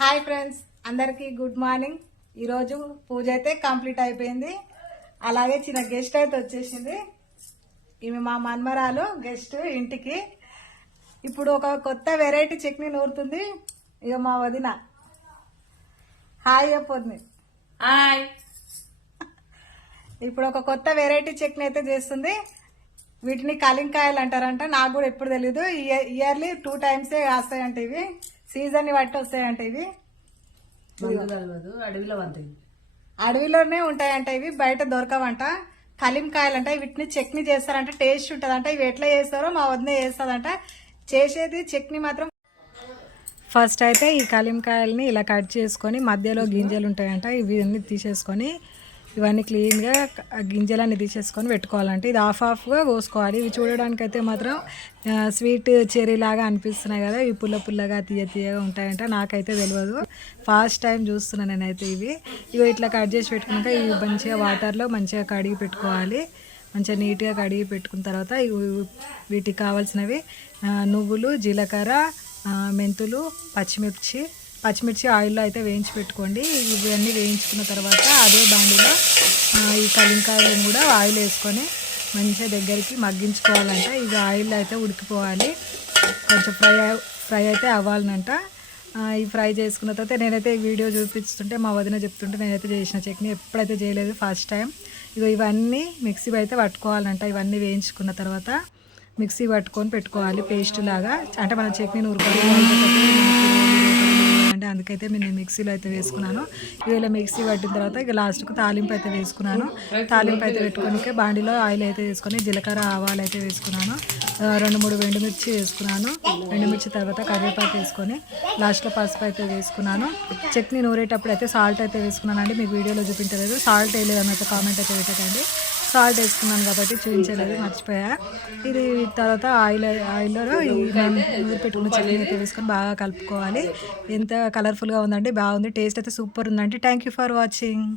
Hi friends, అందరికీ good morning. ఈరోజు పూజ అయితే కంప్లీట్ అయిపోయింది. అలాగే చిన్న గెస్ట్ అయితే వచ్చేసింది. ఈమె మా మన్మరాలు గెస్ట్ ఇంటికి. ఇప్పుడు ఒక కొత్త వెరైటీ చట్నీ నూరుతుంది. ఇక మా వదిన హాయ్ చెప్పొద్దు. హాయ్. ఇప్పుడు ఒక కొత్త వెరైటీ చట్నీ అయితే చేస్తుంది. వీటిని కలింకాయలు అంటారంట. నాకు కూడా ఎప్పుడు తెలీదు. ఇయర్లీ 2 టైమ్సే కాస్తాయంట. ఇవి సీజన్ బట్టి వస్తాయంట. ఇవి అడవిలోనే ఉంటాయంట. ఇవి బయట దొరకవంట. కలింకాయలు అంట. వీటిని చట్నీ చేస్తారంట. టేస్ట్ ఉంటదంట. ఇవి ఎట్లా చేస్తారో మా వదిన చేస్తుందంట. చేసేది చట్నీ మాత్రం. ఫస్ట్ అయితే ఈ కలింకాయలని ఇలా కట్ చేసుకొని మధ్యలో గింజలు ఉంటాయంట. ఇవి అన్ని తీసేసుకొని ఇవన్నీ క్లీన్గా గింజలన్నీ తీసేసుకొని పెట్టుకోవాలంటే ఇది హాఫ్గా కోసుకోవాలి. ఇవి చూడడానికి అయితే మాత్రం స్వీట్ చెర్రీ లాగా అనిపిస్తున్నాయి కదా. ఇవి పుల్లగా తీయగా ఉంటాయంట. నాకైతే తెలియదు, ఫస్ట్ టైం చూస్తున్నాను నేనైతే. ఇవి ఇట్లా కట్ చేసి పెట్టుకున్నాక ఇవి మంచిగా వాటర్లో మంచిగా కడిగి పెట్టుకోవాలి. మంచిగా నీట్గా కడిగి పెట్టుకున్న తర్వాత వీటికి కావాల్సినవి నువ్వులు, జీలకర్ర, మెంతులు, పచ్చిమిర్చి ఆయిల్లో అయితే వేయించి పెట్టుకోండి. ఇవన్నీ వేయించుకున్న తర్వాత అదే బాండిలో ఈ కలింకాయలను కూడా ఆయిల్ వేసుకొని మంచిగా దగ్గరికి మగ్గించుకోవాలంట. ఇది ఆయిల్ అయితే ఉడికిపోవాలి. కొంచెం ఫ్రై అయితే అవ్వాలనంట. ఈ ఫ్రై చేసుకున్న తర్వాత నేనైతే ఈ వీడియో చూపిస్తుంటే మా వదిన చెప్తుంటే నేనైతే చేసిన చట్నీ ఎప్పుడైతే చేయలేదు, ఫస్ట్ టైం. ఇవన్నీ మిక్సీ అయితే పట్టుకోవాలంట. ఇవన్నీ వేయించుకున్న తర్వాత మిక్సీ పట్టుకొని పెట్టుకోవాలి పేస్ట్ లాగా. అంటే మనం చట్నీ అంటే అందుకైతే నేను మిక్సీలో అయితే వేసుకున్నాను. ఇవాళ మిక్సీ పట్టిన తర్వాత ఇక లాస్ట్కు తాలింపు అయితే వేసుకున్నాను. తాలింపు అయితే పెట్టుకొని బాండిలో ఆయిల్ అయితే వేసుకొని జీలకర్ర ఆవాలు అయితే వేసుకున్నాను. 2-3 ఎండుమిర్చి వేసుకున్నాను. ఎండుమిర్చి తర్వాత కరివేపాకు వేసుకొని లాస్ట్లో పసుపు అయితే వేసుకున్నాను. చట్నీ నూరేటప్పుడు అయితే సాల్ట్ అయితే వేసుకున్నాను అండి. మీకు వీడియోలో చూపించలేదు. సాల్ట్ వేయలేదని అయితే కామెంట్ అయితే పెట్టకండి. సాల్ట్ వేసుకున్నాను కాబట్టి చూపించలేదు, మర్చిపోయా. ఇది తర్వాత ఆయిల్లో ఈ నూరి పెట్టుకున్న చట్నీ అయితే వేసుకొని బాగా కలుపుకోవాలి. ఎంత కలర్ఫుల్గా ఉందండి, బాగుంది. టేస్ట్ అయితే సూపర్ ఉందండి. Thank you for watching.